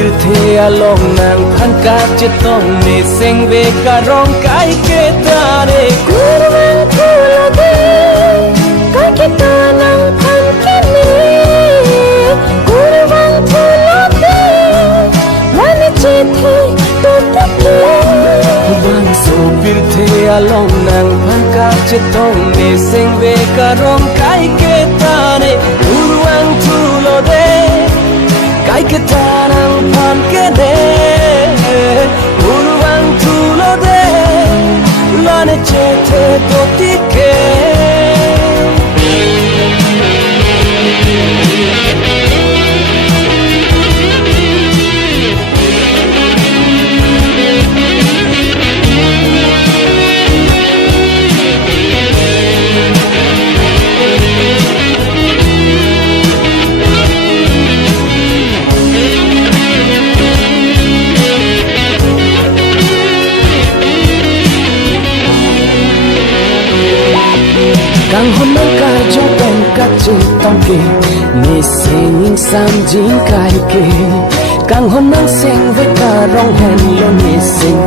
bir the along nang phan ka che tong ne seng ve ka rong kai ke ta re kurwang thula de ka ke ta nang phan ke ne kurwang thula de wan che the to ta ke bang so bir the along nang phan ka che tong ne seng ve ka rong kai ke ta re kurwang thula de kai ke ta nang phan ke de kurwang thula de lane che the to ti ke Kang hôn nang ka jo ben ka che tong ke ni sing sam jing kai ke kang hôn nang sing với ka rong hen lo ni sing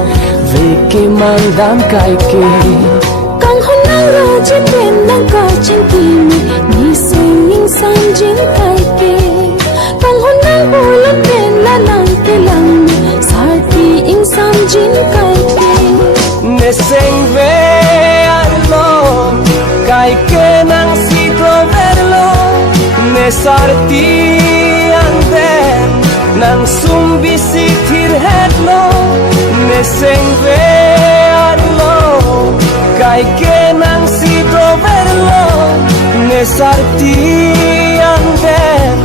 về ke mang dam kai ke kang hôn nang ra che ben nang ka chen ti ni sing sam jing kai ke kang hôn nang bo la ben la lang ke lang sar ti ing sam jing kai ke ne sing ve kai ke nang si to verlo ne sarti anden nang sumbi si thir hetlo ne seng ve arlo kai ke nang si to verlo ne sarti anden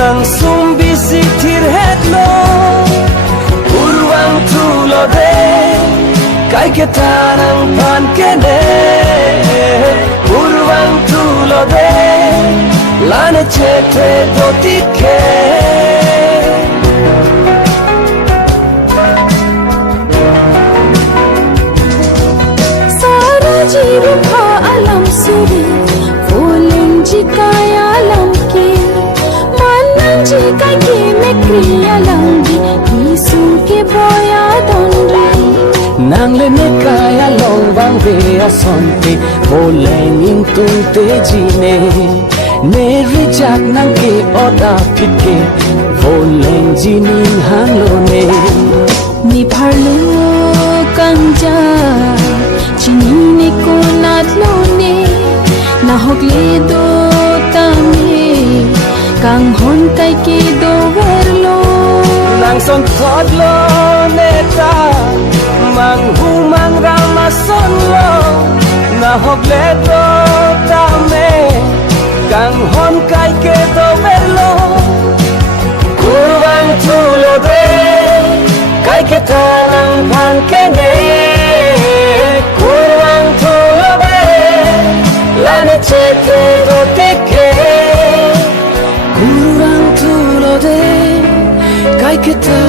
nang sumbi si thir hetlo urwang thulo de kai ke tarang phan ke ne urwang thulo de lane che te to ti ke sara jeev pha alam suri pholing ji kaya alam ke manang ji kai ke me kriya lam di isu ke boya don nang le ne kaya long bang ve a son te bo leng in tung te ji ne rijak nang ke oda phit ke bo leng ji ning han lo ne ni pharlu kanja chini ne ko nat lo ne na hok le do ta me kang hon kai ke do ver lo nang son thot lo ne ta mang hu mang ram ma son lo na hok le do ta me kang hon kai ke do ver lo kurwang thulo de kai ke ta nang phan ke ne kurwang thulo de lane che te do te ke kurwang thulo de kai ke ta